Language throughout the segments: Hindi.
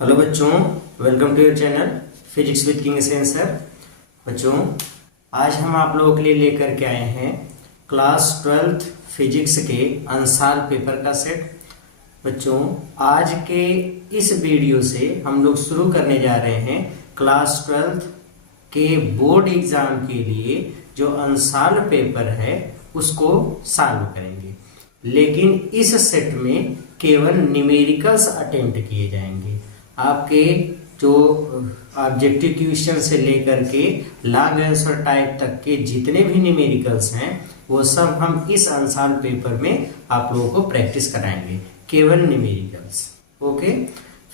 हेलो बच्चों, welcome to your channel physics with king sir. बच्चों, आज हम आप लोगों के लिए लेकर के आए हैं क्लास 12th फिजिक्स के अंशाल पेपर का सेट। बच्चों, आज के इस वीडियो से हम लोग शुरू करने जा रहे हैं क्लास 12th के बोर्ड एग्जाम के लिए जो अंशाल पेपर है उसको सॉल्व करेंगे, लेकिन इस सेट में केवल न्यूमेरिकल्स अटेम्प्ट किए जाएंगे। आपके जो ऑब्जेक्टिव क्वेश्चन से लेकर के लॉन्ग आंसर टाइप तक के जितने भी न्यूमेरिकल्स हैं वो सब हम इस अंशाल पेपर में आप लोगों को प्रैक्टिस कराएंगे, केवल न्यूमेरिकल्स। ओके,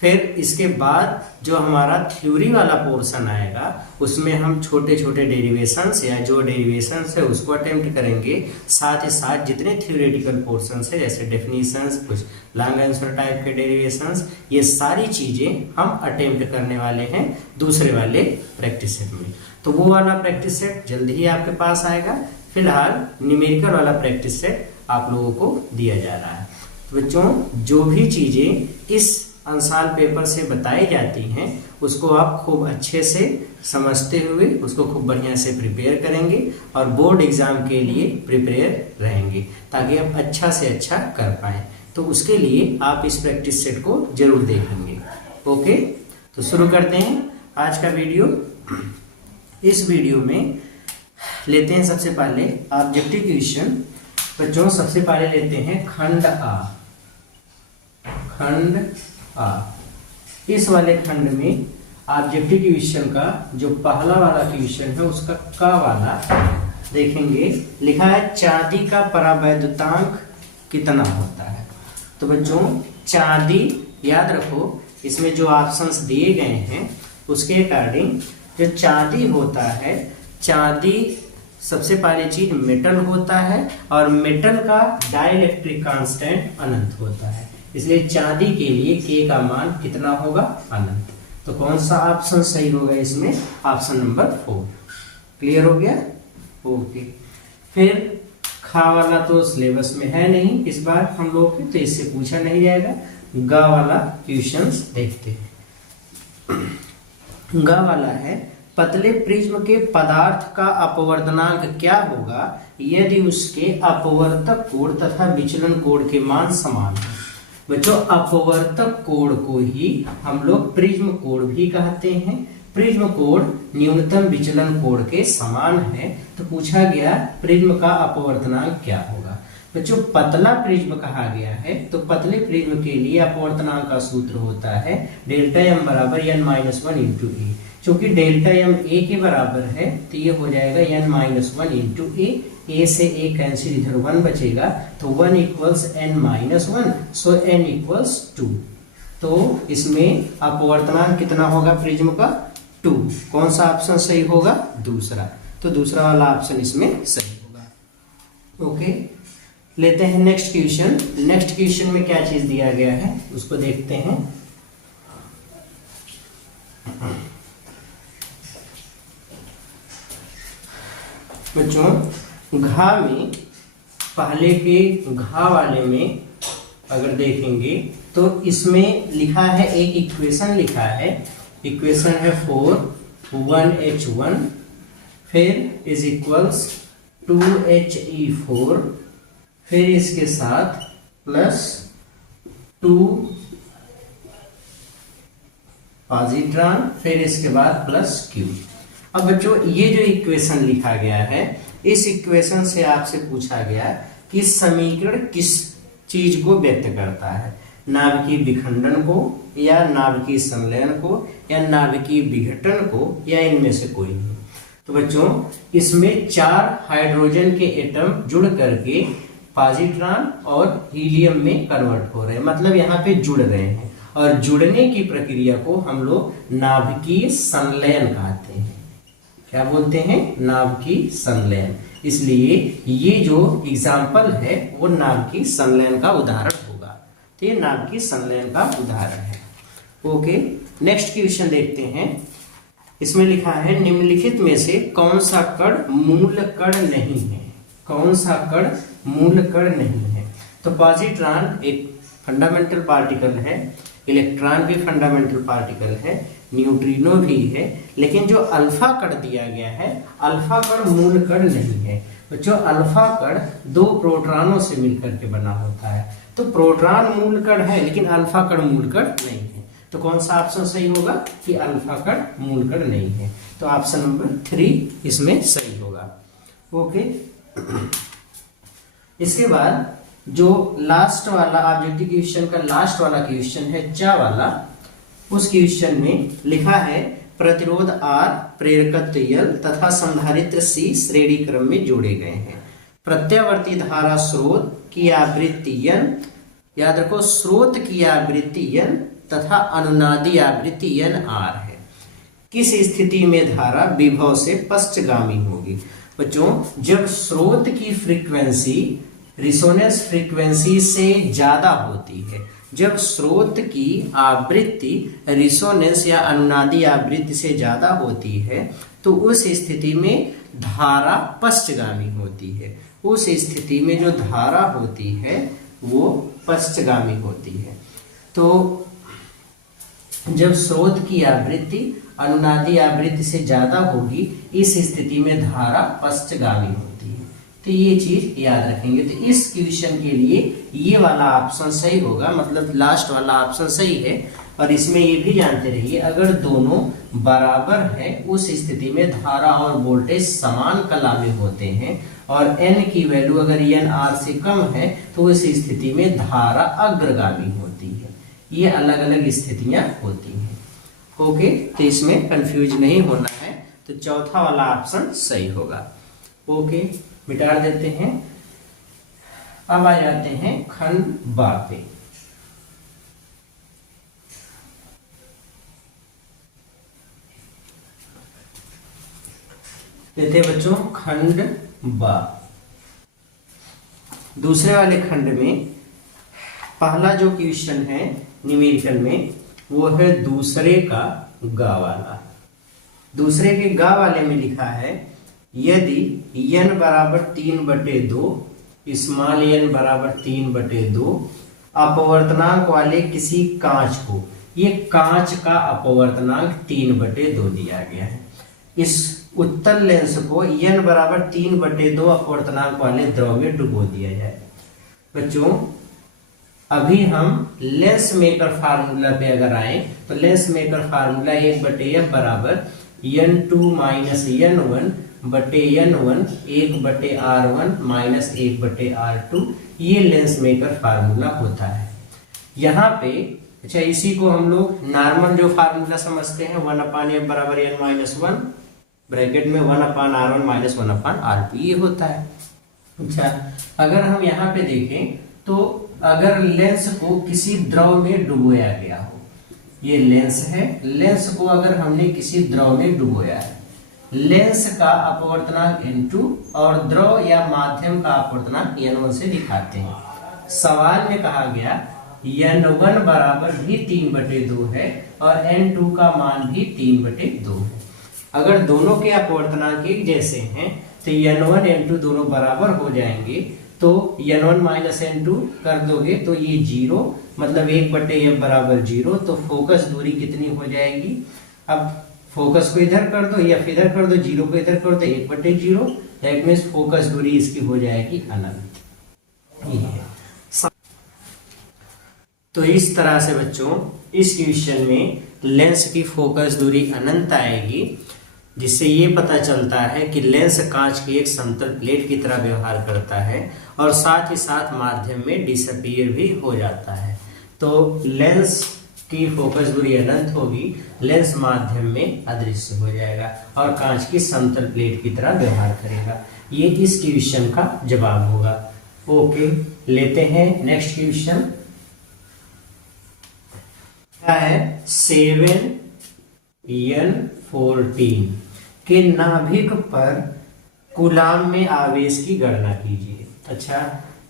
फिर इसके बाद जो हमारा थ्योरी वाला पोर्शन आएगा उसमें हम छोटे छोटे डेरिवेशंस या जो डेरिवेशंस है उसको अटेम्प्ट करेंगे, साथ ही साथ जितने थ्योरेटिकल पोर्शंस है जैसे डेफिनेशंस, कुछ लॉन्ग आंसर टाइप के डेरिवेशंस, ये सारी चीजें हम अटेम्प्ट करने वाले हैं दूसरे वाले प्रैक्टिस सेट में। तो वो वाला प्रैक्टिस सेट जल्दी ही आपके पास आएगा। फिलहाल न्यूमेरिकल वाला प्रैक्टिस सेट आप लोगों को दिया जा रहा है। तो बच्चों, जो भी चीजें इस अंशाल पेपर से बताई जाती हैं उसको आप खूब अच्छे से समझते हुए उसको खूब बढ़िया से प्रिपेयर करेंगे और बोर्ड एग्जाम के लिए प्रिपेयर रहेंगे ताकि आप अच्छा से अच्छा कर पाएं। तो उसके लिए आप इस प्रैक्टिस सेट को जरूर देखेंगे। ओके, तो शुरू करते हैं आज का वीडियो। इस वीडियो में लेते हैं सबसे पहले ऑब्जेक्टिव क्वेश्चन। बच्चों, सबसे पहले लेते हैं खंड आ। खंड आ, इस वाले खंड में ऑब्जेक्टिव क्वेश्चन का जो पहला वाला क्वेश्चन है उसका का वाला देखेंगे। लिखा है चांदी का परावैद्युतांक कितना होता है। तो बच्चों, चांदी याद रखो, इसमें जो ऑप्शंस दिए गए हैं उसके अकॉर्डिंग जो चांदी होता है, चांदी सबसे पहली चीज मेटल होता है और मेटल का डाइलेक्ट्रिक कांस्टेंट अनंत होता है, इसलिए चांदी के लिए के का मान कितना होगा? अनंत। तो कौन सा ऑप्शन सही होगा इसमें? Option number 4। क्लियर हो गया? ओके, फिर खा वाला तो सिलेबस में है नहीं इस बार हम लोग के, तो इससे पूछा नहीं जाएगा। गा वाला क्वेश्चंस देखते हैं। गा वाला है पतले प्रिज्म के पदार्थ का अपवर्तनांक क्या होगा यदि उसके अपवर्तक कोण तथा विचलन कोण के मान समान है। बच्चों, अपवर्तक कोण को ही हम लोग प्रिज्म कोण भी कहते हैं। प्रिज्म कोण न्यूनतम विचलन कोण के समान है, तो पूछा गया प्रिज्म का अपवर्तनांक क्या होगा। बच्चों, पतला प्रिज्म कहा गया है तो पतले प्रिज्म के लिए अपवर्तनांक का सूत्र होता है डेल्टा एम बराबर n-1 इंटू ए। चूंकि डेल्टा एम ए के बराबर है तो ये हो जाएगा n-1 इंटू ए से ए कैंसिल, इधर 1 बचेगा तो 1 इक्वल्स n-1, सो n इक्वल्स 2। तो इसमें अपवर्तनांक कितना होगा प्रिज्म का? 2। कौन सा ऑप्शन सही होगा? दूसरा। तो दूसरा वाला ऑप्शन इसमें सही होगा। ओके, लेते हैं नेक्स्ट क्वेश्चन। नेक्स्ट क्वेश्चन में क्या चीज दिया गया है उसको देखते हैं। बच्चों, घा में पहले के घा वाले में अगर देखेंगे तो इसमें लिखा है, एक इक्वेशन लिखा है, इक्वेशन है 4 1H1 फिर इज इक्वल्स 2He4 फिर इसके साथ प्लस 2 पॉजिट्रॉन फिर इसके बाद प्लस Q। अब बच्चों, ये जो इक्वेशन लिखा गया है इस इक्वेशन से आपसे पूछा गया कि समीकरण किस चीज को व्यक्त करता है, नाभिकीय विखंडन को या नाभिकीय संलयन को या नाभिकीय विघटन को या इनमें से कोई नहीं। तो बच्चों, इसमें 4 हाइड्रोजन के एटम जुड़ करके पॉजिट्रॉन और हीलियम में कन्वर्ट हो रहे हैं, मतलब यहाँ पे जुड़ रहे हैं, और जुड़ने की प्रक्रिया को हम लोग नाभिकीय संलयन कहते हैं। क्या बोलते हैं? नाभिकीय संलयन। इसलिए ये जो एग्जाम्पल है वो नाभिकीय संलयन का उदाहरण होगा। तो ये नाभिकीय संलयन का उदाहरण है। ओके, नेक्स्ट क्वेश्चन देखते हैं। इसमें लिखा है निम्नलिखित में से कौन सा कण मूल कण नहीं है? कौन सा कण मूल कण नहीं है? तो पॉजिट्रॉन एक फंडामेंटल पार्टिकल है, इलेक्ट्रॉन भी फंडामेंटल पार्टिकल है, न्यूट्रिनो भी है, लेकिन जो अल्फा कण दिया गया है, अल्फा कण मूल कण नहीं है। तो जो अल्फा कण दो प्रोटॉनों से मिलकर के बना होता है, तो प्रोटॉन मूल कण है लेकिन अल्फा कण मूल कण नहीं है। तो कौन सा ऑप्शन सही होगा कि अल्फा कण मूल कण नहीं है। तो ऑप्शन नंबर 3 इसमें सही होगा। ओके, इसके बाद जो लास्ट वाला ऑब्जेक्टिव क्वेश्चन का लास्ट वाला क्वेश्चन है चा वाला, उस क्वेश्चन में लिखा है प्रतिरोध R, प्रेरकत्व L तथा संधारित्र C श्रेणी क्रम में जोड़े गए हैं। प्रत्यावर्ती धारा स्रोत की आवृत्ति N, याद रखो स्रोत की आवृत्ति N तथा अनुनादी आवृत्ति NR है। किस स्थिति में धारा विभव से पश्चगामी होगी? बच्चों, जब स्रोत की फ्रीक्वेंसी रिसोनेंस फ्रीक्वेंसी से ज्यादा होती है, जब स्रोत की आवृत्ति रिसोनेंस या अनुनादी आवृत्ति से ज्यादा होती है, तो उस स्थिति में धारा पश्चगामी होती है। उस स्थिति में जो धारा होती है वो पश्चगामी होती है। तो जब स्रोत की आवृत्ति अनुनादी आवृत्ति से ज्यादा होगी, इस स्थिति में धारा पश्चगामी होती है। तो ये चीज याद रखेंगे। तो इस क्वेश्चन के लिए ये वाला ऑप्शन सही होगा, मतलब लास्ट वाला ऑप्शन सही है। और इसमें ये भी जानते रहिए, अगर दोनों बराबर है उस स्थिति में धारा और वोल्टेज समान कला में होते हैं, और n की वैल्यू अगर NR से कम है तो उस स्थिति में धारा अग्रगामी होती है। ये अलग अलग स्थितियां होती हैं। ओके, तो इसमें कंफ्यूज नहीं होना है। तो चौथा वाला ऑप्शन सही होगा। ओके, मिटा देते हैं। अब आ जाते हैं खंड बा पे। देते बच्चों खंड बा। दूसरे वाले खंड में पहला जो क्वेश्चन है न्यूमेरिकल में, वो है दूसरे का गा वाला। दूसरे के गा वाले में लिखा है यदि n बराबर 3/2, स्मॉल n बराबर 3/2 अपवर्तनांक वाले किसी कांच को, ये कांच का अपवर्तनांक 3/2 दिया गया है। इस उत्तल लेंस को n बराबर 3/2 अपवर्तनांक वाले द्रव में डुबो दिया जाए। बच्चों, अभी हम लेंस मेकर फार्मूला पे अगर आए तो लेंस मेकर फार्मूला 1/f बराबर n2 माइनस n1 बटे n1 1/r1 माइनस 1/r2, ये लेंस मेकर फार्मूला होता है। यहाँ पे अच्छा, इसी को हम लोग नॉर्मल जो फार्मूला समझते हैं 1/f बराबर n माइनस 1 ब्रैकेट में 1/r1 माइनस 1/r2, ये होता है। अच्छा, अगर हम यहाँ पे देखें तो अगर लेंस को किसी द्रव में डुबोया गया हो, ये लेंस है, लेंस को अगर हमने किसी द्रव में डुबोया है, लेंस का अपवर्तनांक n2 और द्रव या माध्यम का अपवर्तनांक n1 से दिखाते हैं। सवाल में कहा गया n1 बराबर भी 3/2 है और n2 का मान भी 3/2 है। अगर दोनों के अपवर्तनांक एक जैसे हैं तो n1 n2 दोनों बराबर हो जाएंगे। तो n1 माइनस n2 कर दोगे तो ये 0, मतलब 1/f बराबर 0। तो फोकस दूरी कितनी हो जाएगी? अब फोकस को इधर कर दो या इधर कर दो, 0 को इधर कर दो, 1/0। दैट मींस फोकस दूरी इसकी हो जाएगी अनंत। ये है। तो इस तरह से बच्चों इस क्वेश्चन में लेंस की फोकस दूरी अनंत आएगी, जिससे ये पता चलता है कि लेंस कांच की एक समतल प्लेट की तरह व्यवहार करता है और साथ ही साथ माध्यम में डिसअपीयर भी हो जाता है। तो लेंस की फोकस दूरी अनंत होगी, लेंस माध्यम में अदृश्य हो जाएगा और कांच की समतल प्लेट की तरह व्यवहार करेगा। ये इस क्वेश्चन का जवाब होगा। ओके, लेते हैं नेक्स्ट क्वेश्चन। क्या है? 7n14 के नाभिक पर कूलाम में आवेश की गणना कीजिए। अच्छा,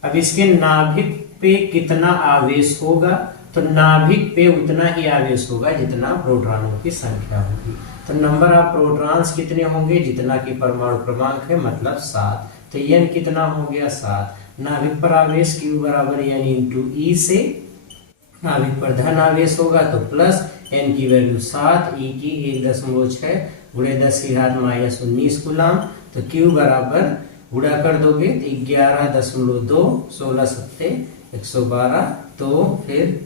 अब इसके नाभिक पे कितना आवेश होगा? तो नाभिक पे उतना ही आवेश होगा जितना प्रोटॉनों की संख्या होगी। तो नंबर ऑफ प्रोटॉन्स कितने होंगे? जितना कि परमाणु क्रमांक है, मतलब 7। तो n कितना हो गया? 7। नाभिक पर आवेश Q बराबर n × E से नाभिक पर धन आवेश होगा तो प्लस, n की वैल्यू 7, e की 1.6 गुणे 10 की घात माइनस 19 कूलाम। तो Q बराबर गुणा कर दोगे तो 11.2, 16 सत्ते 112, तो फिर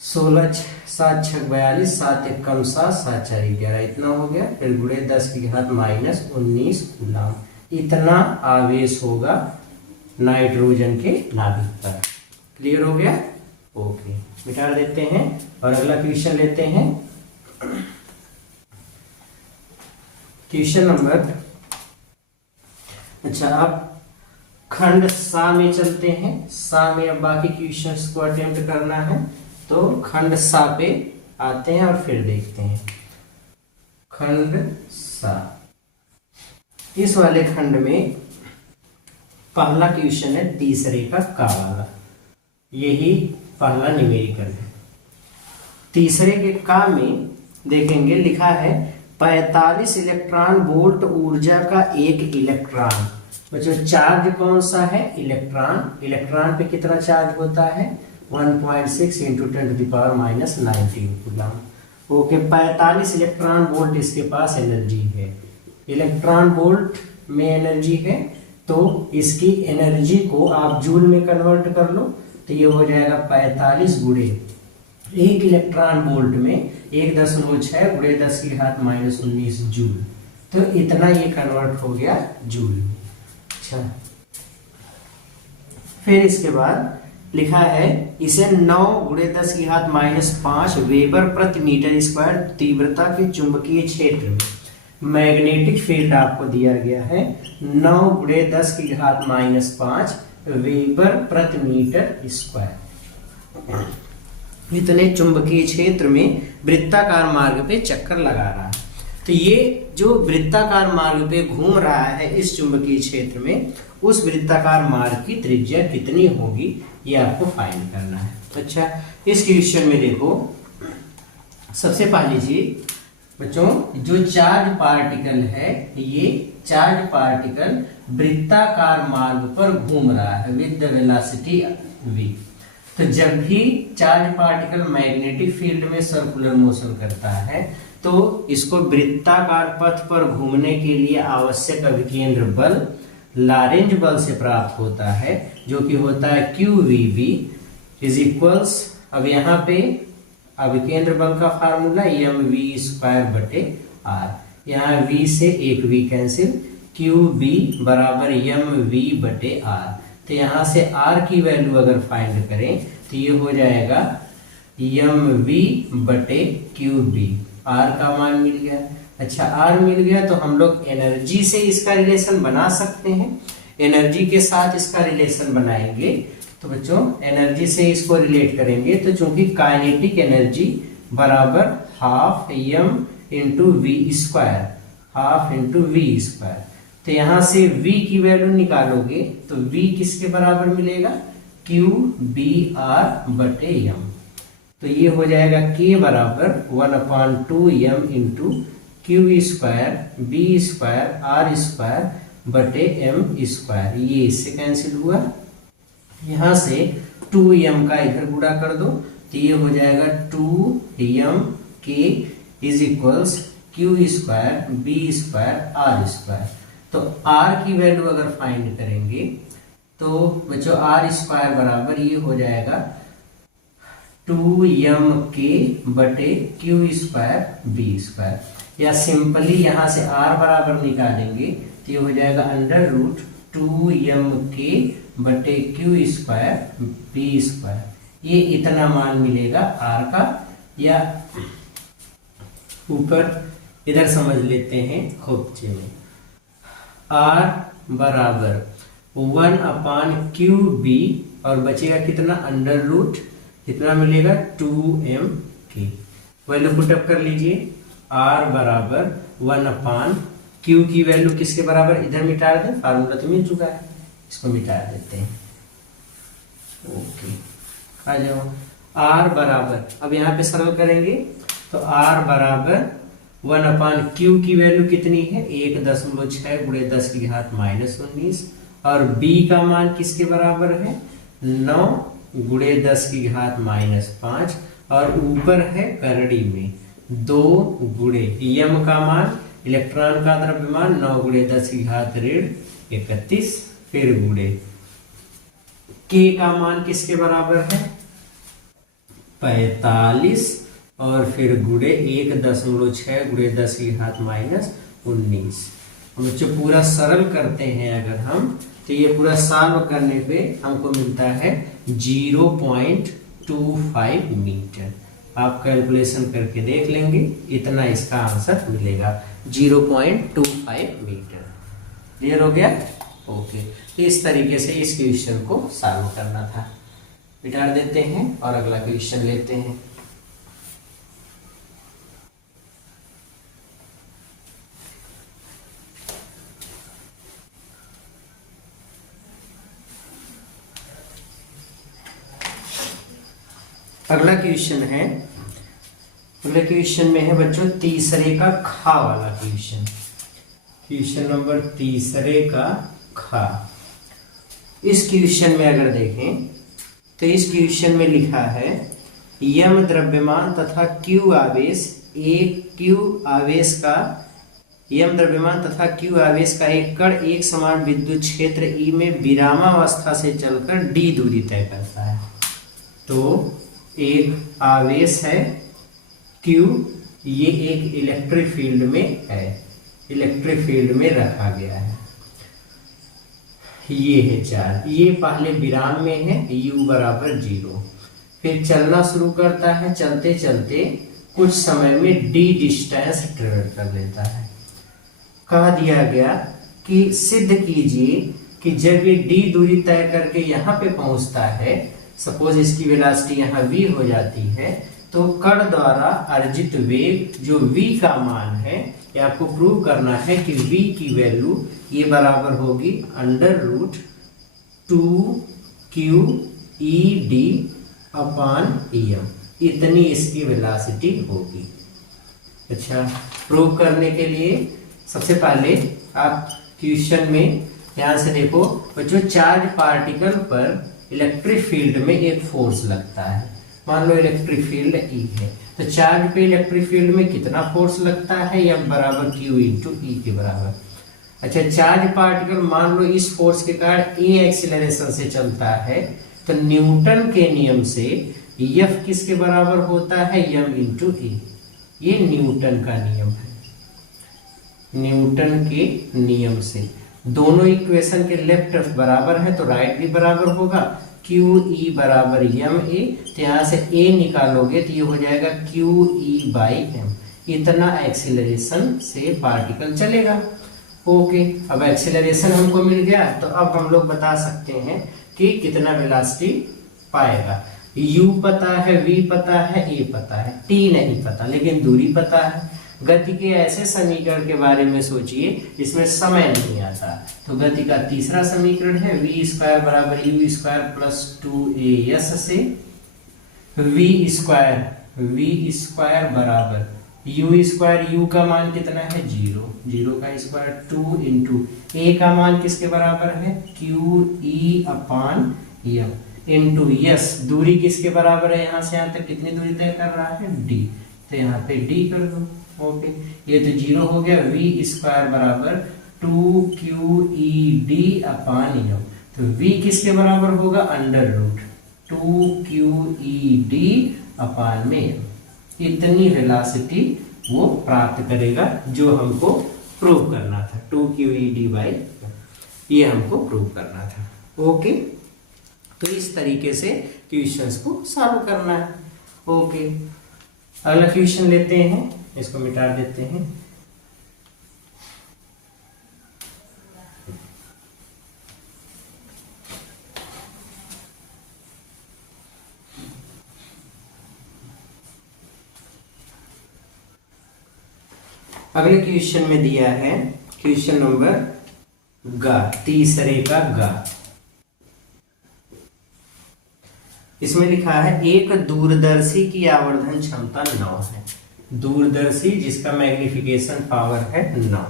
16 7 6 42, 7 1 कम 7, 7 4 11, इतना हो गया। फिर गुणे 10 की घात माइनस 19 कूलाम, इतना आवेश होगा नाइट्रोजन के नाभिक पर। क्लियर हो गया? ओके, मिटा देते हैं और अगला क्वेश्चन लेते हैं। क्वेश्चन नंबर, अच्छा आप खंड सा में चलते हैं। सा में अब बाकी क्वेश्चंस को अटेम्प्ट करना है, तो खंड सा पे आते हैं और फिर देखते हैं। खंड सा, इस वाले खंड में पहला क्वेश्चन है तीसरे का वाला, यही पहला न्यूमेरिकल है। तीसरे के का में देखेंगे लिखा है 45 इलेक्ट्रॉन वोल्ट ऊर्जा का एक इलेक्ट्रॉन। बच्चों चार्ज कौन सा है? इलेक्ट्रॉन। इलेक्ट्रॉन पे कितना चार्ज होता है? 1.6 into 10⁻⁻19 coulomb. Okay, 45 electron volt इसके पास एनर्जी है। इलेक्ट्रॉन वोल्ट में एनर्जी है तो इसकी एनर्जी को आप जूल में कन्वर्ट कर लो, तो ये हो जाएगा 45 गुणे एक इलेक्ट्रॉन वोल्ट में 1.6 गुणे 10 की घात माइनस 19 जूल। तो इतना ये कन्वर्ट हो गया जूल में। अच्छा, फिर इसके बाद लिखा है इसे 9 गुणे 10 की घात माइनस 5 वेबर प्रति मीटर स्क्वायर तीव्रता के चुंबकीय क्षेत्र में मैग्नेटिक फील्ड आपको दिया गया है 9 गुणे 10 की घात माइनस 5 वेबर प्रति मीटर स्क्वायर। इतने चुंबकीय क्षेत्र में वृत्ताकार मार्ग पे चक्कर लगा रहा है। तो ये जो वृत्ताकार मार्ग पे घूम रहा है इस चुंबकीय क्षेत्र में, उस वृत्ताकार मार्ग की त्रिज्या कितनी होगी ये आपको फाइंड करना है। अच्छा, इस क्वेश्चन में देखो, सबसे पहली चीज बच्चों, जो चार्ज पार्टिकल है, ये चार्ज पार्टिकल वृत्ताकार मार्ग पर घूम रहा है विद द वेलोसिटी v। तो जब भी चार्ज पार्टिकल मैग्नेटिक फील्ड में सर्कुलर मोशन करता है तो इसको वृत्ताकार पथ पर घूमने के लिए आवश्यक अभिकेंद्र बल लॉरेंज बल से प्राप्त होता है, जो कि होता है QVB इज इक्वल्स, अब यहाँ पे अभिकेंद्र बल का फार्मूला mv²/r। यहाँ v से एक v कैंसिल, QB बराबर mv/r। तो यहाँ से r की वैल्यू अगर फाइंड करें तो ये हो जाएगा mv/QB। r का मान मिल गया। अच्छा, r मिल गया तो हम लोग एनर्जी से इसका रिलेशन बना सकते हैं। एनर्जी के साथ इसका रिलेशन बनाएंगे तो बच्चों एनर्जी से इसको रिलेट करेंगे, तो चूंकि काइनेटिक एनर्जी बराबर half m into v², half into v²। तो यहाँ से v की वैल्यू निकालोगे तो v किसके बराबर मिलेगा? QBr/m। तो ये हो जाएगा k बराबर 1/2m इंटू QB²B²R²/m²। ये इससे कैंसिल हुआ। यहाँ से 2m का इधर गुणा कर दो तो ये हो जाएगा 2mk इज इक्वल्स QB²B²R²। तो r की वैल्यू अगर फाइंड करेंगे तो बच्चों r² बराबर ये हो जाएगा 2mk/Q²B², या सिंपली यहाँ से r बराबर निकालेंगे तो ये हो जाएगा √2mk/Q²B²। ये इतना मान मिलेगा r का। या ऊपर इधर समझ लेते हैं खोपचे में, r बराबर 1/QB और बचेगा कितना? √ कितना मिलेगा? 2mk। वैल्यू पुटअप कर लीजिए। r बराबर 1/Q की वैल्यू किसके बराबर? इधर मिटा दें, फार्मूला तो मिल चुका है, इसको मिटा देते हैं। ओके, आ जाओ। r बराबर, अब यहाँ पे सरल करेंगे तो r बराबर 1/Q की वैल्यू कितनी है? 1.6 गुणे 10 की घात माइनस 19, और b का मान किसके बराबर है? 9 गुणे 10 की घात -5 और ऊपर है करड़ी में 2 गुणे यम का मान, इलेक्ट्रॉन का द्रव्यमान 9 गुणे 10 की घात -31, फिर गुणे के का मान किसके बराबर है 45 और फिर गुणे 1.6 गुणे 10 की घात -19। बच्चों पूरा सरल करते हैं अगर हम, तो ये पूरा सॉल्व करने पे हमको मिलता है 0.25 मीटर। आप कैलकुलेशन करके देख लेंगे, इतना इसका आंसर मिलेगा 0.25 मीटर। क्लियर हो गया? ओके, तो इस तरीके से इस क्वेश्चन को सॉल्व करना था। मिटा देते हैं और अगला क्वेश्चन लेते हैं। अगला क्वेश्चन है, अगले क्वेश्चन में है बच्चों तीसरे का खा वाला क्वेश्चन। क्वेश्चन नंबर तीसरे का खा। इस क्वेश्चन में अगर देखें तो इस क्वेश्चन में लिखा है यम द्रव्यमान तथा क्यू आवेश यम द्रव्यमान तथा क्यू आवेश का एक कण एक समान विद्युत क्षेत्र ई में विरामावस्था से चलकर डी दूरी तय करता है। तो एक आवेश है Q, ये एक इलेक्ट्रिक फील्ड में है, इलेक्ट्रिक फील्ड में रखा गया है। ये है चार्ज, ये पहले विराम में है U बराबर 0, फिर चलना शुरू करता है, चलते चलते कुछ समय में d डिस्टेंस ट्रेवल कर लेता है। कह दिया गया कि सिद्ध कीजिए कि जब ये d दूरी तय करके यहाँ पे पहुंचता है, सपोज इसकी वेलोसिटी यहाँ v हो जाती है, तो कण द्वारा अर्जित वेग जो v का मान है, ये आपको प्रूव करना है कि v की वैल्यू ये बराबर होगी √2qEd/m, इतनी इसकी वेलोसिटी होगी। अच्छा, प्रूव करने के लिए सबसे पहले आप क्वेश्चन में ध्यान से देखो बच्चों, चार्ज पार्टिकल पर इलेक्ट्रिक फील्ड में एक फोर्स लगता है। मान लो इलेक्ट्रिक फील्ड E है, तो चार्ज पे इलेक्ट्रिक फील्ड में कितना फोर्स लगता है, F बराबर Q इंटू E के बराबर। अच्छा, चार्ज पार्टिकल मान लो इस फोर्स के कारण A एक्सीलरेशन से चलता है, तो न्यूटन के नियम से F किसके बराबर होता है, m इंटू E। ये न्यूटन का नियम है, न्यूटन के नियम से दोनों इक्वेशन के लेफ्ट बराबर है तो राइट भी बराबर होगा। QE बराबर ma, तो यहाँ से a निकालोगे तो ये हो जाएगा QE/m, इतना एक्सीलरेशन से पार्टिकल चलेगा। ओके, अब एक्सीलरेशन हमको मिल गया, तो अब हम लोग बता सकते हैं कि कितना वेलोसिटी पाएगा। u पता है, v पता है, a पता है, t नहीं पता लेकिन दूरी पता है। गति के ऐसे समीकरण के बारे में सोचिए जिसमें समय नहीं आता, तो गति का तीसरा समीकरण है v² बराबर u² प्लस 2as से v² बराबर u² का मान कितना है 0 का स्क्वायर 2 इंटू a का मान किसके बराबर है QE/m इंटू s, दूरी किसके बराबर है, यहाँ से यहाँ तक कितनी दूरी तय कर रहा है d, तो यहाँ पे d कर दो। ओके, ये तो 0 हो गया। v² बराबर 2QED/m, तो v किसके बराबर होगा √2QED/m, इतनी वेलोसिटी वो प्राप्त करेगा जो हमको प्रूव करना था। 2QED/m ये हमको प्रूव करना था। ओके, तो इस तरीके से क्वेश्चंस को सॉल्व करना है। ओके, अगला क्वेश्चन लेते हैं, इसको मिटा देते हैं। अगले क्वेश्चन में दिया है क्वेश्चन नंबर तीसरे का गा। इसमें लिखा है एक दूरदर्शी की आवर्धन क्षमता 9 है, दूरदर्शी जिसका मैग्निफिकेशन पावर है 9,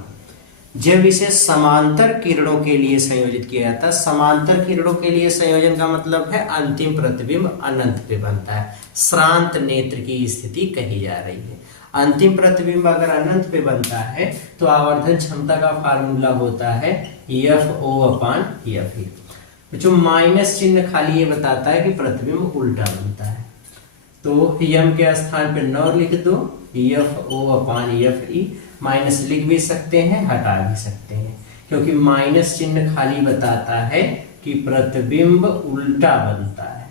जब इसे समांतर किरणों के लिए संयोजित किया जाता है। समांतर किरणों के लिए संयोजन का मतलब है अंतिम प्रतिबिंब अनंत पे बनता है, श्रांत नेत्र की स्थिति कही जा रही है। अंतिम प्रतिबिंब अगर अनंत पे बनता है तो आवर्धन क्षमता का फार्मूला होता है FO/FE। जो माइनस चिन्ह खाली ये बताता है कि प्रतिबिंब उल्टा बनता है, तो यम के स्थान पे 9 लिख दो, FO/FE। माइनस लिख भी सकते हैं, हटा भी सकते हैं, क्योंकि माइनस चिन्ह खाली बताता है कि प्रतिबिंब उल्टा बनता है,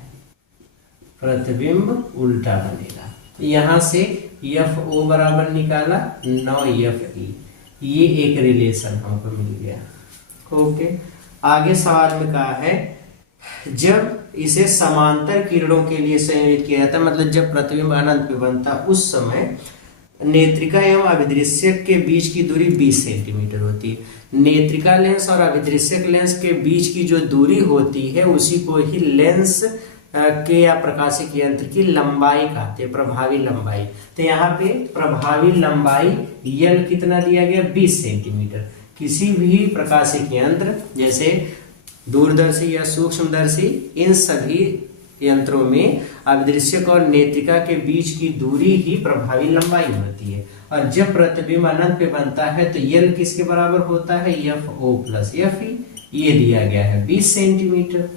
प्रतिबिंब उल्टा बनेगा। यहां से FO बराबर निकाला 9FE, ये एक रिलेशन हमको मिल गया। ओके, आगे सवाल में कहा है जब इसे समांतर किरणों के लिए संयोजित किया जाता है, मतलब जब प्रतिबिंब अनंत पे बनता उस समय नेत्रिका एवं अभिदृश्यक के बीच की दूरी 20 सेंटीमीटर होती है। नेत्रिका लेंस और अभिदृश्यक लेंस के बीच की जो दूरी होती है उसी को ही लेंस के या प्रकाशिक यंत्र की लंबाई कहते हैं, प्रभावी लंबाई। तो यहाँ पे प्रभावी लंबाई यल कितना दिया गया, 20 सेंटीमीटर। किसी भी प्रकाशिक यंत्र जैसे दूरदर्शी या सूक्ष्मदर्शी, इन सभी यंत्रों में अभिदृश्यक और नेत्रिका के बीच की दूरी ही प्रभावी लंबाई होती है। और जब प्रतिबिंब अनंत पे बनता है तो यल किसके बराबर होता है, FO+FE। ये दिया गया है 20 सेंटीमीटर।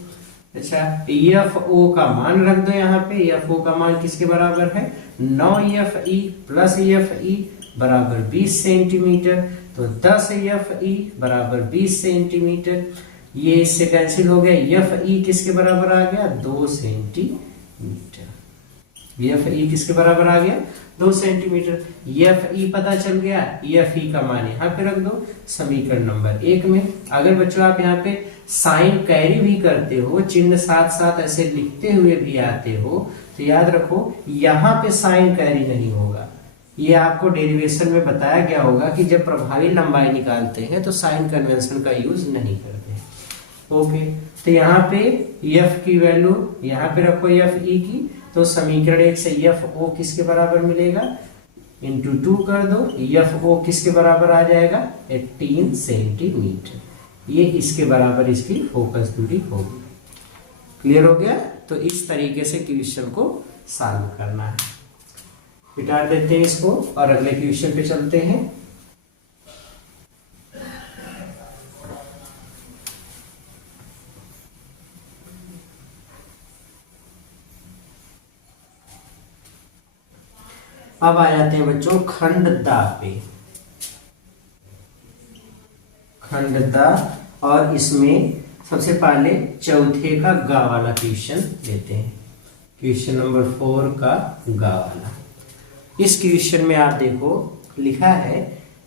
अच्छा, FO का मान रख दो यहाँ पे। FO का मान किसके बराबर है, 9FE + FE बराबर 20 सेंटीमीटर। तो 10FE बराबर 20 सेंटीमीटर। ये इससे कैंसिल हो गया। FE किसके बराबर आ गया, 2 सेंटीमीटर। FE किसके बराबर आ गया, 2 सेंटीमीटर। FE पता चल गया, FE का मान यहाँ पे रख दो समीकरण नंबर 1 में। अगर बच्चों आप यहाँ पे साइन कैरी भी करते हो, चिन्ह साथ साथ ऐसे लिखते हुए भी आते हो, तो याद रखो यहाँ पे साइन कैरी नहीं होगा। ये आपको डेरिवेशन में बताया गया होगा कि जब प्रभावी लंबाई निकालते हैं तो साइन कन्वेंशन का यूज नहीं करते। ओके, तो यहाँ पे F की वैल्यू यहाँ पे रखो FE की, तो समीकरण 1 से FO किसके बराबर मिलेगा, इंटू 2 कर दो। FO किसके बराबर आ जाएगा, 18 सेंटीमीटर। ये इसके बराबर इसकी फोकस दूरी होगी। क्लियर हो गया। तो इस तरीके से क्वेश्चन को सॉल्व करना है। मिटा देते हैं इसको और अगले क्वेश्चन पे चलते हैं। अब आ जाते हैं बच्चों खंड दा पे। खंड दा, और इसमें सबसे पहले चौथे का गा वाला क्वेश्चन लेते हैं। क्वेश्चन नंबर 4 का गा वाला। इस क्वेश्चन में आप देखो लिखा है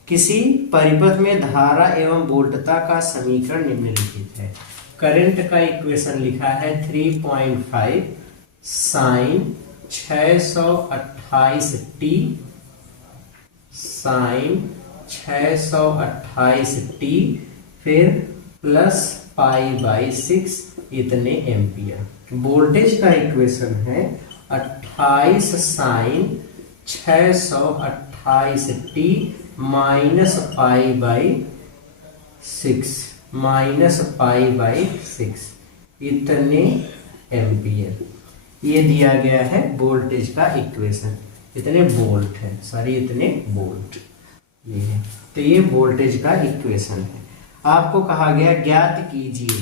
किसी परिपथ में धारा एवं वोल्टता का समीकरण निम्नलिखित है। करंट का इक्वेशन लिखा है 3.5 साइन 628t साइन 628t फिर प्लस π/6 इतने एम्पियर। वोल्टेज का इक्वेशन है 28 साइन 628t माइनस π/6 इतने एम्पियर। ये दिया गया है वोल्टेज का इक्वेशन। इतने वोल्ट है, सॉरी इतने वोल्ट ये है। तो ये वोल्टेज का इक्वेशन है। आपको कहा गया ज्ञात कीजिए,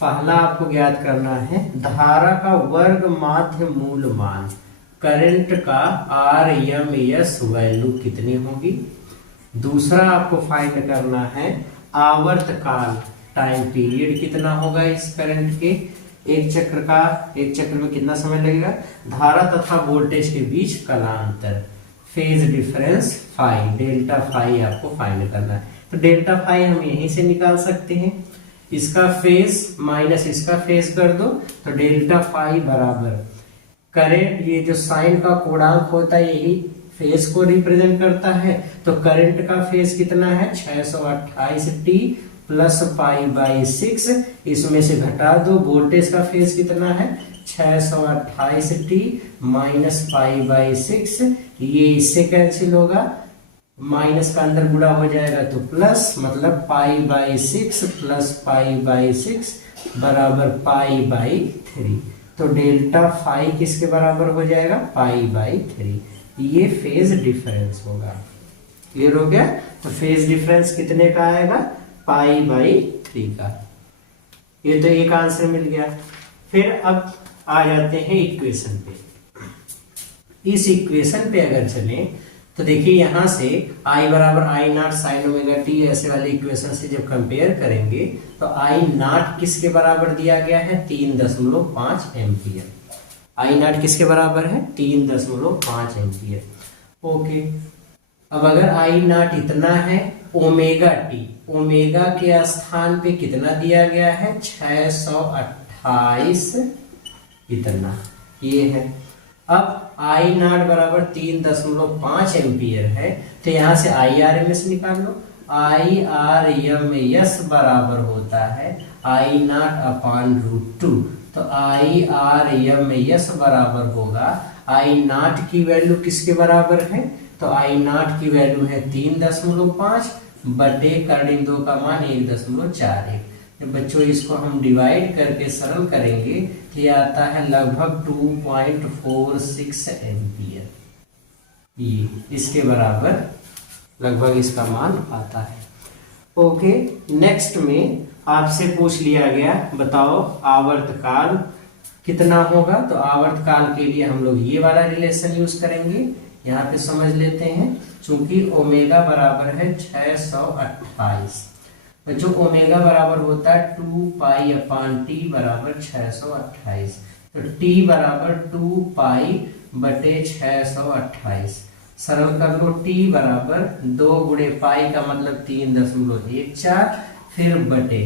पहला आपको ज्ञात करना है धारा का वर्ग माध्य मूल मान, करंट का RMS वैल्यू कितनी होगी। दूसरा आपको फाइंड करना है आवर्तकाल, टाइम पीरियड कितना होगा इस करंट के, एक चक्र में कितना समय लगेगा। धारा तथा वोल्टेज के बीच कालांतर, phase difference phi, delta phi आपको फाइंड करना है। तो डेल्टा फाई हम यहीं से निकाल सकते हैं। इसका फेज माइनस इसका फेज कर दो, तो डेल्टा फाई बराबर करंट, ये जो साइन का कोणांक होता है यही फेज को रिप्रेजेंट करता है। तो करंट का फेज कितना है 628t प्लस π/6, इसमें से घटा दो। वोल्टेज का फेज कितना है 628t माइनस π/6, ये इससे कैंसिल होगा माइनस का अंदर गुणा हो जाएगा तो प्लस, मतलब π/6 प्लस π/6 बराबर π/3। तो डेल्टा फाई किसके बराबर हो जाएगा? π/3। ये फेज डिफरेंस होगा। क्लियर हो गया? तो फेज डिफरेंस कितने का आएगा? π/3 का। ये तो एक आंसर मिल गया। फिर अब आ जाते हैं इक्वेशन पे। इस इक्वेशन पे अगर चलें तो देखिए यहां से I बराबर I0 sin ओमेगा t ऐसे वाले इक्वेशन से जब कंपेयर करेंगे तो I0 किसके बराबर दिया गया है? 3.5 एम्पियर। I0 किसके बराबर है? 3.5 एम्पियर। ओके, अब अगर I0 इतना है, ओमेगा टी, ओमेगा के स्थान पे कितना दिया गया है? 628 इतना, ये है। अब I0 बराबर 3.5 एम्पियर है, तो यहां से IRMS निकाल लो। IRMS बराबर होता है I0/√2। तो IRMS बराबर होगा, I0 की वैल्यू किसके बराबर है? तो I0 की वैल्यू है 3.5 बटे करंट 2 का मान 1.41। बच्चों इसको हम डिवाइड करके सरल करेंगे तो ये आता है लगभग 2.46 एम्पियर। ये इसके बराबर लगभग इसका मान आता है। ओके, नेक्स्ट में आपसे पूछ लिया गया, बताओ आवर्तकाल कितना होगा? तो आवर्तकाल के लिए हम लोग ये वाला रिलेशन यूज करेंगे। यहाँ पे समझ लेते हैं, चूंकि ओमेगा बराबर है 628, जो ओमेगा बराबर होता है 2π/t बराबर 628, तो t बराबर 2π बटे 628। सरल कर लो, t बराबर 2 गुणे पाई का मतलब 3.14, फिर बटे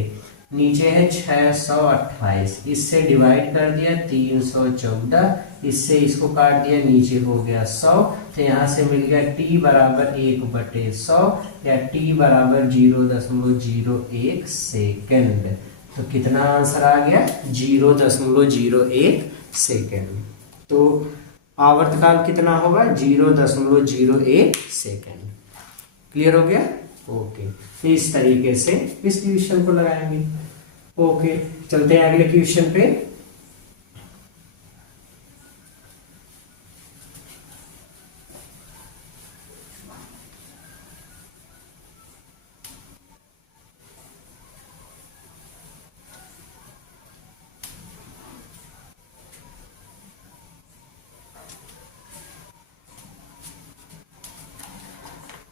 नीचे है 628, इससे डिवाइड कर दिया 314, इससे इसको काट दिया, नीचे हो गया 100। तो यहाँ से मिल गया t बराबर 1/100 या t बराबर 0.01 सेकेंड। तो कितना आंसर आ गया? 0.01 सेकेंड। तो आवर्तकाल कितना होगा? 0.01 सेकेंड। क्लियर हो गया? ओके, तो इस तरीके से इस क्वेश्चन को लगाएंगे। ओके, चलते हैं अगले क्वेश्चन पे।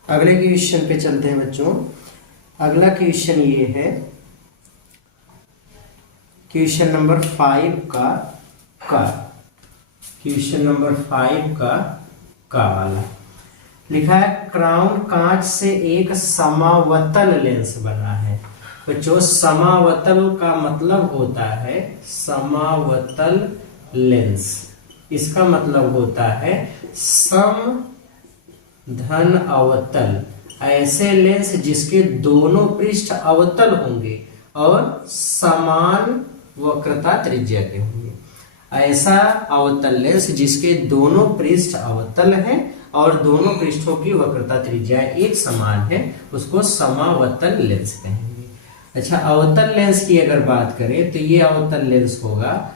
अगले क्वेश्चन पे चलते हैं बच्चों। अगला क्वेश्चन ये है, क्वेश्चन नंबर 5 का क्वेश्चन नंबर 5 का वाला लिखा है, क्राउन कांच से एक समावतल लेंस बना है। बच्चों समावतल का मतलब होता है, समावतल लेंस, इसका मतलब होता है सम धन अवतल, ऐसे लेंस जिसके दोनों पृष्ठ अवतल होंगे और समान वक्रता त्रिज्या के होंगे। ऐसा अवतल लेंस जिसके दोनों पृष्ठ अवतल हैं और दोनों पृष्ठों की वक्रता त्रिज्या एक समान है, उसको समावतल लेंस कहेंगे। अच्छा, अवतल लेंस की अगर बात करें तो ये अवतल लेंस होगा,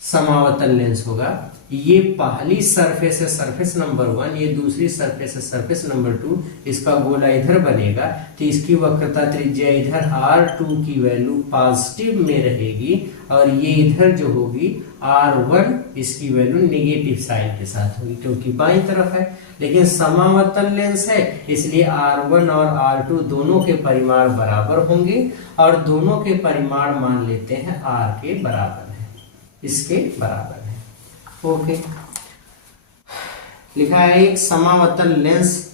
समावतल लेंस होगा। ये पहली सरफेस है सरफेस नंबर 1, ये दूसरी सरफेस है सरफेस नंबर 2, इसका गोला इधर बनेगा तो इसकी वक्रता त्रिज्या इधर R2 की वैल्यू पॉजिटिव में रहेगी और ये इधर जो होगी R1 इसकी वैल्यू नेगेटिव साइन के साथ होगी क्योंकि बाईं तरफ है। लेकिन समावतल लेंस है इसलिए R1 और R2 दोनों के परिमाण बराबर होंगे और दोनों के परिमाण मान लेते हैं R के बराबर है, इसके बराबर है। ओके, लिखा है एक समावतल लेंस,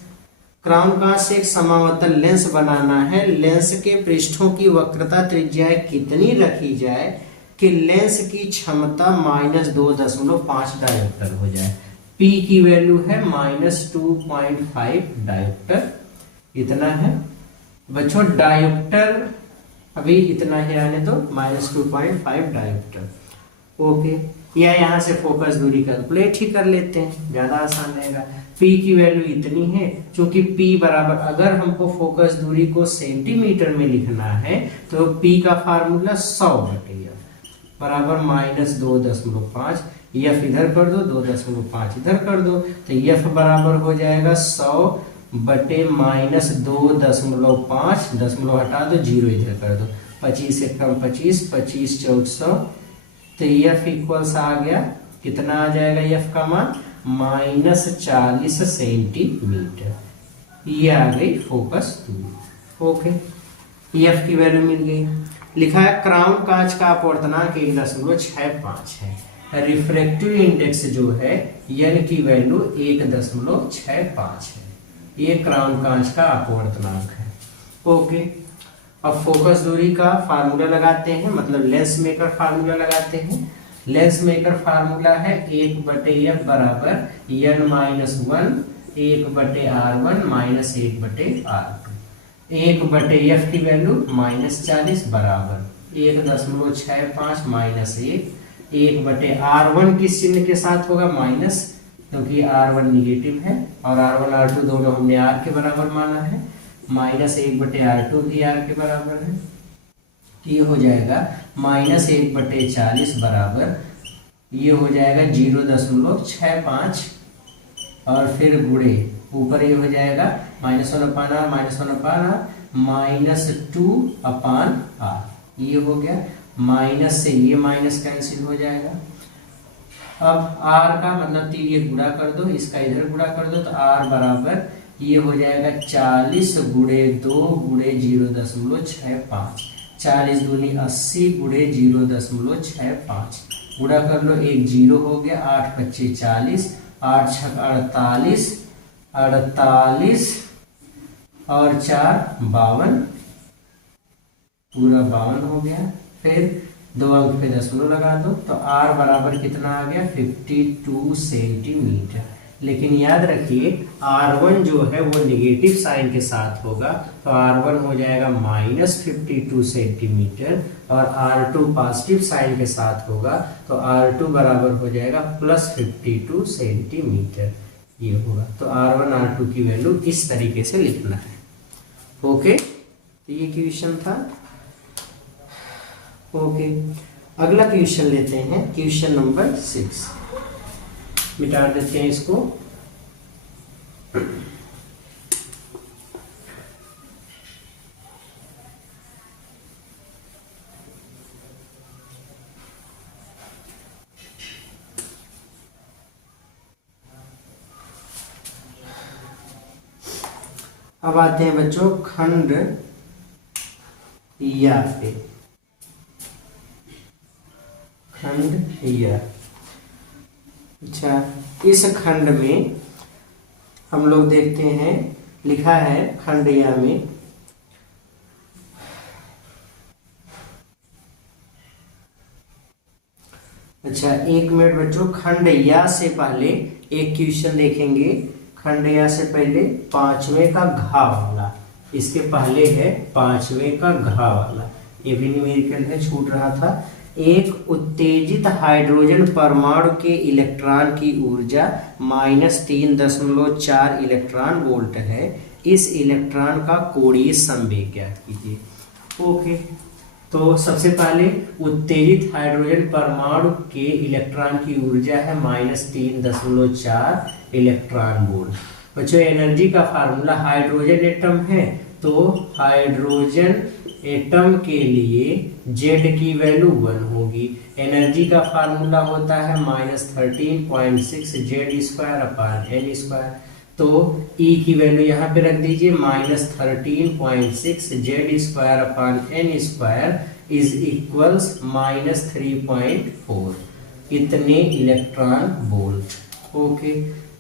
क्राउन कांच से एक समावतल लेंस बनाना है। लेंस के पृष्ठों की वक्रता त्रिज्या कितनी रखी जाए कि लेंस की क्षमता -2.5 डायोप्टर हो जाए। P की वैल्यू है -2.5 डायोप्टर, इतना है बच्चों। डायोप्टर अभी इतना ही आने दो, -2.5 डायोप्टर। ओके, या यहाँ से फोकस दूरी कैलकुलेट ही कर लेते हैं, ज्यादा आसान रहेगा। P की वैल्यू इतनी है, क्योंकि P बराबर, अगर हमको फोकस दूरी को सेंटीमीटर में लिखना है तो P का फार्मूला 100/f बराबर -2.5, f इधर कर दो, 2.5 इधर कर दो, तो f बराबर हो जाएगा 100/-2.5, दशमलव हटा दो, 0 इधर कर दो, 25 से कम 25, 25 1400, तो f इक्वल्स आ गया, कितना आ जाएगा f का मान, -40 सेंटीमीटर। ये आ गई फोकस दूरी। ओके, f की वैल्यू मिल गई। लिखा है क्राउन कांच का अपवर्तनांक 1.65 है, रिफ्रैक्टिव इंडेक्स जो है n की वैल्यू 1.65 है, ये क्राउन कांच का अपवर्तनांक है। ओके, अब फोकस दूरी का फार्मूला लगाते हैं, मतलब लेंस मेकर फार्मूला लगाते हैं। लेंस मेकर फार्मूला है 1/f बराबर n-1 1/r1 -1/r2। 1/f की वैल्यू -40 बराबर 1.65 -1, 1/r1 किस चिन्ह के साथ होगा, माइनस, क्योंकि r1 निगेटिव है और r1 r2 दोनों हमने r के बराबर माना है, -1/r2 भी r के बराबर है, ये हो जाएगा -1/40 बराबर, ये हो जाएगा 0.65 और फिर गुणे ऊपर ये हो जाएगा -1/r, -2/r, ये हो गया, माइनस से ये माइनस कैंसिल हो जाएगा। अब r का मतलब 3 ये गुणा कर दो, इसका इधर गुणा कर दो, तो r बराबर ये हो जाएगा 40 × 2 × 0.65, 40 दूनी 80 × 0.65, गुणा कर लो, एक 0 हो गया, 8 × 5 40, 8 × 48, 48 और 4 52, पूरा 52 हो गया। फिर 2 अंक पे दशमलव लगा दो, तो r बराबर कितना आ गया, 52 सेंटीमीटर। लेकिन याद रखिए r1 जो है वो निगेटिव साइन के साथ होगा, तो r1 हो जाएगा -52 सेंटीमीटर, और r2 पॉजिटिव साइन के साथ होगा, तो r2 बराबर हो जाएगा +52 सेंटीमीटर, ये होगा। तो r1 r2 की वैल्यू इस तरीके से लिखना है। ओके, तो ये क्वेश्चन था। ओके, अगला क्वेश्चन लेते हैं, क्वेश्चन नंबर 6, मिटा देते हैं इसको। अब आते हैं बच्चों खंड या पे, खंड या। अच्छा, इस खंड में हम लोग देखते हैं, लिखा है खंड या में अच्छा 1 मिनट बच्चों, खंड या से पहले एक क्वेश्चन देखेंगे। खंड या से पहले 5वें का घा वाला, इसके पहले है 5वें का घा वाला, ये भी न्यूमेरिकल है, छूट रहा था। एक उत्तेजित हाइड्रोजन परमाणु के इलेक्ट्रॉन की ऊर्जा -3.4 इलेक्ट्रॉन वोल्ट है। इस इलेक्ट्रॉन का कोणीय संवेग ज्ञात कीजिए। ओके, तो सबसे पहले उत्तेजित हाइड्रोजन परमाणु के इलेक्ट्रॉन की ऊर्जा है -3.4 इलेक्ट्रॉन वोल्ट। बच्चों, एनर्जी का फार्मूला, हाइड्रोजन एटम है तो हाइड्रोजन एटम के लिए Z की वैल्यू 1 होगी। एनर्जी का फार्मूला होता है -13.6 Z² तो E की वैल्यू यहाँ पे रख दीजिए, -13.6 Z² इज इक्वल्स -3.4, इतने इलेक्ट्रॉन वोल्ट। ओके,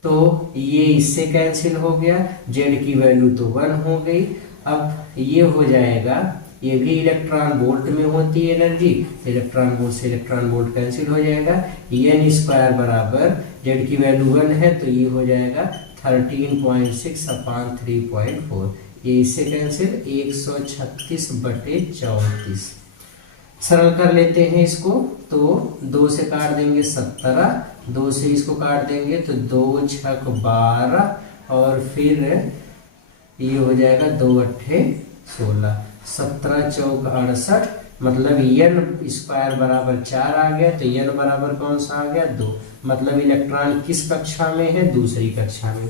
तो ये इससे कैंसिल हो गया, Z की वैल्यू तो 1 हो गई। अब ये हो जाएगा, ये भी इलेक्ट्रॉन वोल्ट में होती है एनर्जी, इलेक्ट्रॉन वोल्ट से इलेक्ट्रॉन वोल्ट कैंसिल हो जाएगा। n² बराबर Z की वैल्यू 1 है तो ये हो जाएगा 13.6/3.4, ये इससे कैंसिल 136/34, सरल कर लेते हैं इसको, तो 2 से काट देंगे 17, 2 से इसको काट देंगे तो 2 छक 12 और फिर ये हो जाएगा 2 अट्ठे 16, 17 चौक 68, मतलब n स्क्वायर बराबर 4 आ गया। तो n बराबर कौन सा आ गया 2, मतलब इलेक्ट्रॉन किस कक्षा में है, दूसरी कक्षा में।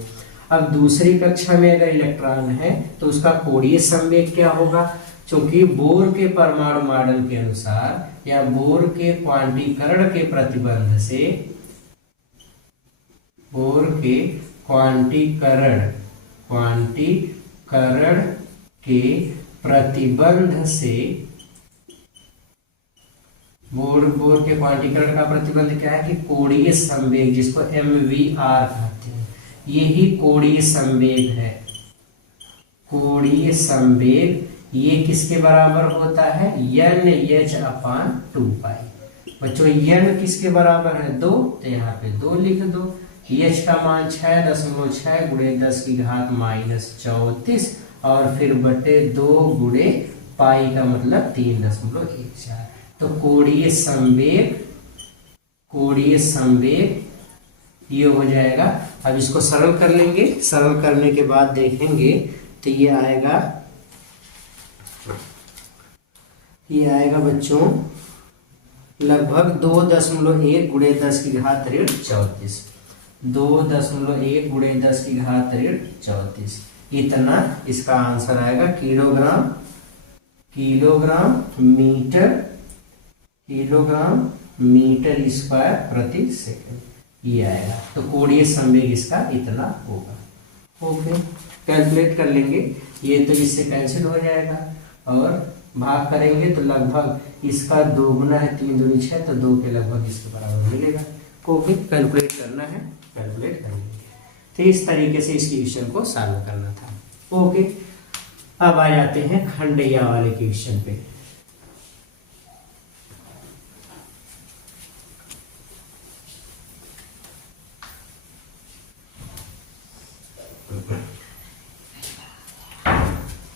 अब दूसरी कक्षा में अगर इलेक्ट्रॉन है तो उसका कोणीय संवेग क्या होगा, क्योंकि बोर के परमाणु मॉडल के अनुसार या बोर के क्वांटीकरण के प्रतिबंध से, बोर के क्वांटीकरण के प्रतिबंध से, बोर के क्वांटीकरण का प्रतिबंध क्या है कि कोणीय संवेग, जिसको MVR कहते हैं, यही कोणीय संवेग है। कोणीय संवेग ये किसके बराबर होता है, NH/2 पाई। बच्चों n किसके बराबर है 2, तो यहाँ पे 2 लिख दो। h का मान 6.6 गुणे 10 की घात -34 और फिर बटे 2 गुणे पाई का मतलब 3.14। तो कोणीय संवेग ये हो जाएगा। अब इसको सरल कर लेंगे, सरल करने के बाद देखेंगे तो ये आएगा बच्चों लगभग 2.1 गुणे 10 की घात ऋण 34, 2.1 गुणे 10 की घात ऋण 34, इतना इसका आंसर आएगा। किलोग्राम मीटर स्क्वायर प्रति सेकंड ये आएगा। तो कोणीय संवेग इसका इतना होगा। ओके, कैलकुलेट कर लेंगे, ये तो इससे कैंसिल हो जाएगा और भाग करेंगे तो लगभग इसका 2 गुना है, 3 दूनी 6, तो 2 के लगभग इसके बराबर मिलेगा। ओके, कैलकुलेट करना है, कैलकुलेट करेंगे। तो इस तरीके से इस क्वेश्चन को सॉल्व करना था। ओके, अब आ जाते हैं खंडैया वाले क्वेश्चन पे।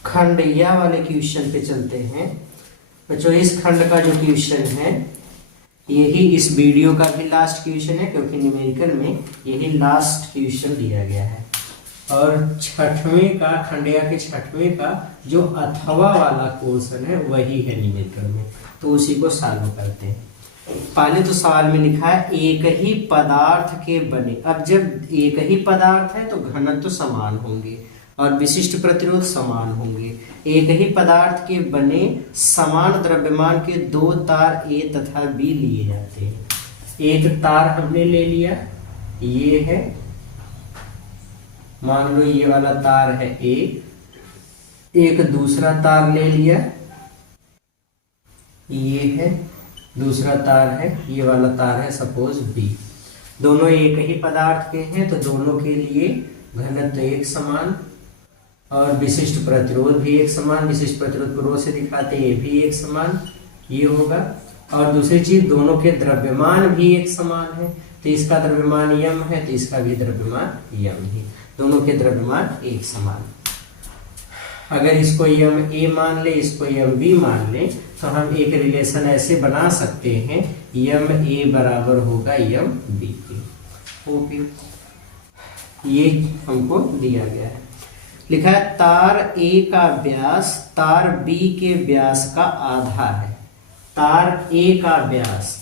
खंडैया वाले क्वेश्चन पे चलते हैं बच्चों। इस खंड का जो क्वेश्चन है यही इस वीडियो का भी लास्ट क्वेश्चन है, क्योंकि न्यूमेरिकल में यही लास्ट क्वेश्चन दिया गया है। और छठवें का, खंडैया के छठवें का जो अथवा वाला क्वेश्चन है वही है न्यूमेरिकल में, तो उसी को सॉल्व करते हैं। पहले तो सवाल में लिखा है एक ही पदार्थ के बने। अब जब एक ही पदार्थ है तो घनत्व तो समान होंगे और विशिष्ट प्रतिरोध समान होंगे। एक ही पदार्थ के बने समान द्रव्यमान के 2 तार A तथा B लिए जाते हैं। एक तार हमने ले लिया, ये है, मान लो ये वाला तार है A, एक दूसरा तार ले लिया, ये है, दूसरा तार है, ये वाला तार है सपोज B। दोनों एक ही पदार्थ के हैं तो दोनों के लिए घनत्व एक समान और विशिष्ट प्रतिरोध भी एक समान। विशिष्ट प्रतिरोध को रो से दिखाते हैं, ये भी एक समान ये होगा। और दूसरी चीज, दोनों के द्रव्यमान भी एक समान है, तो इसका द्रव्यमान m है तो इसका भी द्रव्यमान m ही, दोनों के द्रव्यमान एक समान। अगर इसको m a मान ले, इसको m b मान ले, तो हम एक रिलेशन ऐसे बना सकते हैं m a बराबर होगा m b के। ओके, ये हमको दिया गया है। लिखा है तार A का व्यास तार B के व्यास का आधा है। तार A का व्यास,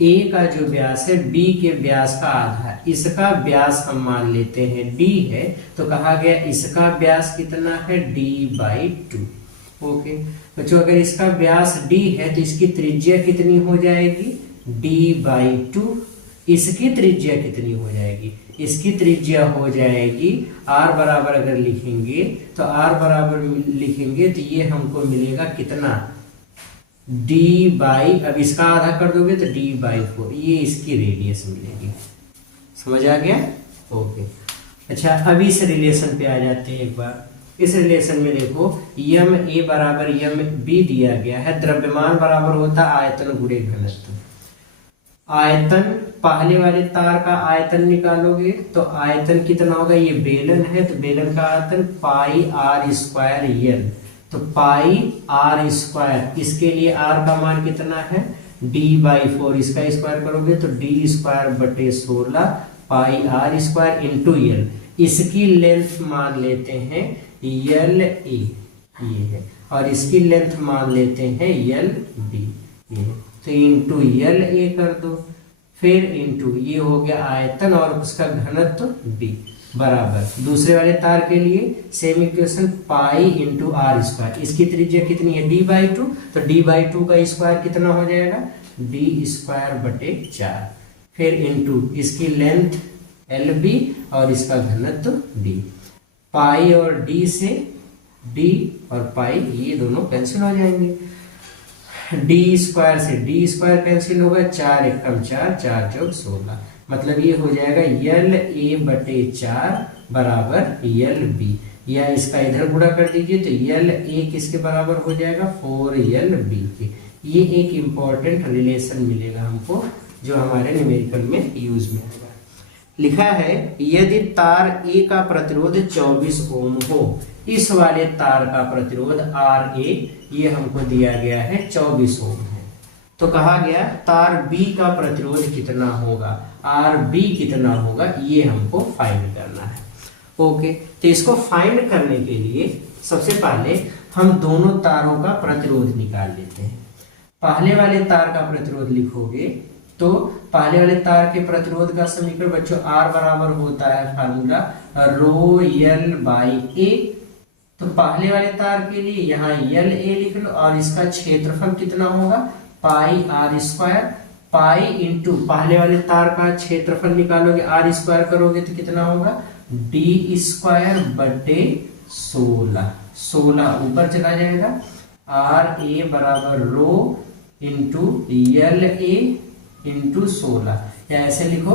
A का जो व्यास है B के व्यास का आधा है। इसका व्यास हम मान लेते हैं D है, तो कहा गया इसका व्यास कितना है D/2। ओके बच्चों, अगर इसका व्यास D है तो इसकी त्रिज्या कितनी हो जाएगी D/2। इसकी त्रिज्या कितनी हो जाएगी, इसकी त्रिज्या हो जाएगी r बराबर, अगर लिखेंगे तो r बराबर लिखेंगे तो ये हमको मिलेगा कितना d/, अब इसका आधा कर दोगे तो d/4, ये इसकी रेडियस मिलेगी। समझ आ गया? ओके, अच्छा अब इस रिलेशन पे आ जाते हैं एक बार। इस रिलेशन में देखो m a बराबर m b दिया गया है। द्रव्यमान बराबर होता है आयतन गुणे घनत्व। आयतन, पहले वाले तार का आयतन निकालोगे तो आयतन कितना होगा, ये बेलन है तो बेलन का आयतन πr² L, तो पाई आर स्क्वायर, इसके लिए आर का मान कितना है d/4, इसका स्क्वायर करोगे तो d²/16 pi r square into l. इसकी लेंथ मान लेते हैं एल ए, ये है, और इसकी लेंथ मान लेते हैं एल बी, ये है। तो इंटू एल ए कर दो, फिर इंटू ये हो गया आयतन और उसका घनत्व बी बराबर। दूसरे वाले तार के लिए same equation pi into r square, इसकी त्रिज्या कितनी है d/2, तो d/2 का स्क्वायर कितना हो जाएगा d²/4, फिर इंटू इसकी लेंथ एल बी और इसका घनत्व डी। पाई और डी से डी और पाई ये दोनों कैंसिल हो जाएंगे, डी स्क्वायर से डी स्क्वायर कैंसिल होगा, 4 एकम 4, 4 चौक 16, मतलब ये हो जाएगा LA/4 बराबर LB, या इसका इधर गुणा कर दीजिए तो LA किसके बराबर हो जाएगा 4LB के। ये एक इंपॉर्टेंट रिलेशन मिलेगा हमको जो हमारे न्यूमेरिकल में यूज में आएगा। लिखा है यदि तार ए का प्रतिरोध 24 ओम हो, इस वाले तार का प्रतिरोध RA ये हमको दिया गया है 24 ओम है, तो कहा गया तार B का प्रतिरोध कितना होगा, RB कितना होगा, ये हमको फाइंड करना है। ओके, तो इसको फाइंड करने के लिए सबसे पहले हम दोनों तारों का प्रतिरोध निकाल लेते हैं। पहले वाले तार का प्रतिरोध लिखोगे तो पहले वाले तार के प्रतिरोध का समीकरण बच्चों R बराबर होता है फार्मूला ρL/A। तो पहले वाले तार के लिए यहाँ LA लिख लो और इसका क्षेत्रफल कितना होगा पाई आर स्क्वायर, पाई इंटू पहले वाले तार का क्षेत्रफल निकालोगे R स्क्वायर करोगे तो कितना होगा d²/16, 16 ऊपर चला जाएगा, RA बराबर रो इंटू LA इंटू 16, या ऐसे लिखो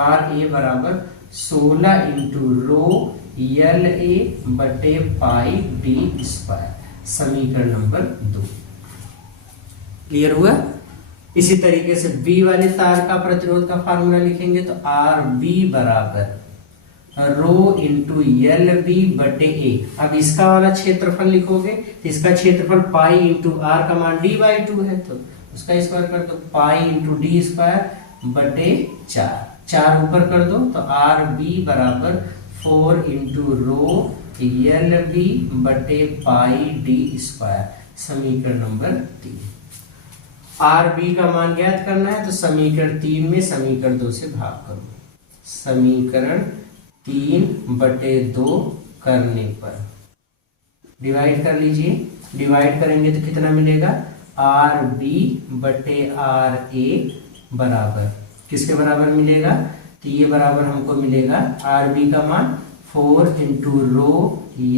RA बराबर 16 इंटू रो LA/पाई d², समीकरण नंबर 2। क्लियर हुआ। इसी तरीके से B वाले तार का प्रतिरोध का फार्मूला लिखेंगे तो RB बराबर रो इंटू LB/A। अब इसका वाला क्षेत्रफल लिखोगे तो इसका क्षेत्रफल पाई इंटू आर का मान d/2 है, तो उसका स्क्वायर कर दो, पाई इंटू d²/4, 4 ऊपर कर दो तो RB बराबर 4 इंटू रो LB/पाई d², समीकरण नंबर 3। RB का मान ज्ञात करना है तो समीकरण 3 में समीकरण 2 से भाग करो, समीकरण 3/2 करने पर डिवाइड कर लीजिए, डिवाइड करेंगे तो कितना मिलेगा RB/RA बराबर किसके बराबर मिलेगा, तो ये बराबर हमको मिलेगा RB का मान 4 इंटू रो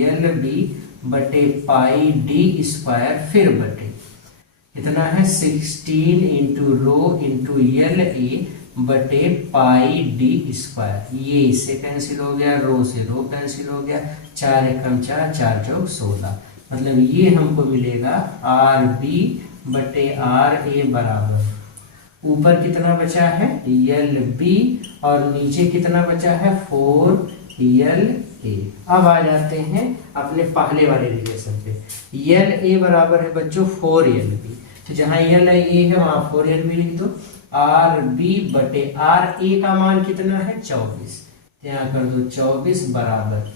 LB/पाई d², फिर बटे कितना है 16 इंटू रो इंटू LA/पाई d², ये इससे कैंसिल हो गया, रो से रो कैंसिल हो गया, 4 एकम 4, 4 चौक 16, मतलब ये हमको मिलेगा RB/RA बराबर ऊपर कितना बचा है LB और नीचे कितना बचा है 4LA। अब आ जाते हैं अपने पहले वाले रिलेशन पे। LA बराबर है बच्चों 4LB, तो जहां LA है वहां 4LB लिख दो। RB/RA का मान कितना है 24, यहाँ कर दो 24 बराबर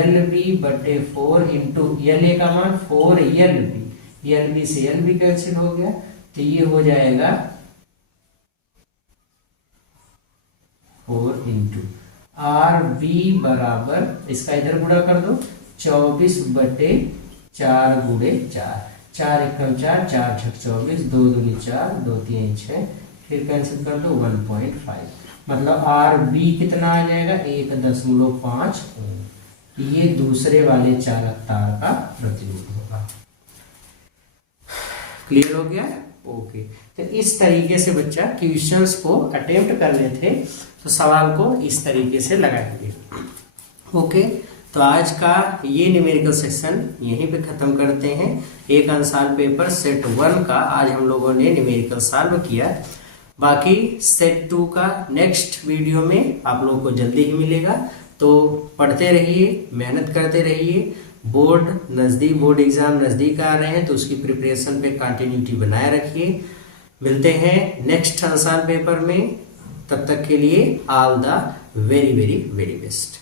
LB/4 इंटू LA का मान 4LB, LB से LB कैंसिल हो गया तो ये हो जाएगा 4 इंटू RB बराबर इसका इधर गुणा कर दो 24/4 गुणे 4, 4 एकम 4, 4 छक 24, 2 दूनी 4, 2 3 6, फिर कैंसिल कर दो 1.5, मतलब RB कितना आ जाएगा 1.5 ओम। ये दूसरे वाले चालक तार का प्रतिरोध होगा। क्लियर हो गया। ओके, तो इस तरीके से बच्चा क्वेश्चंस को अटेम्प्ट करने थे तो सवाल को इस तरीके से लगाएंगे। ओके, तो आज का ये न्यूमेरिकल सेक्शन यहीं पे खत्म करते हैं। एक आंसर पेपर सेट 1 का आज हम लोगों ने न्यूमेरिकल सॉल्व किया। बाकी सेट 2 का नेक्स्ट वीडियो में आप लोगों को जल्दी ही मिलेगा, तो पढ़ते रहिए, मेहनत करते रहिए बोर्ड एग्जाम नज़दीक आ रहे हैं तो उसकी प्रिपरेशन पे कंटिन्यूटी बनाए रखिए। मिलते हैं नेक्स्ट आसान पेपर में, तब तक के लिए all the very very very best.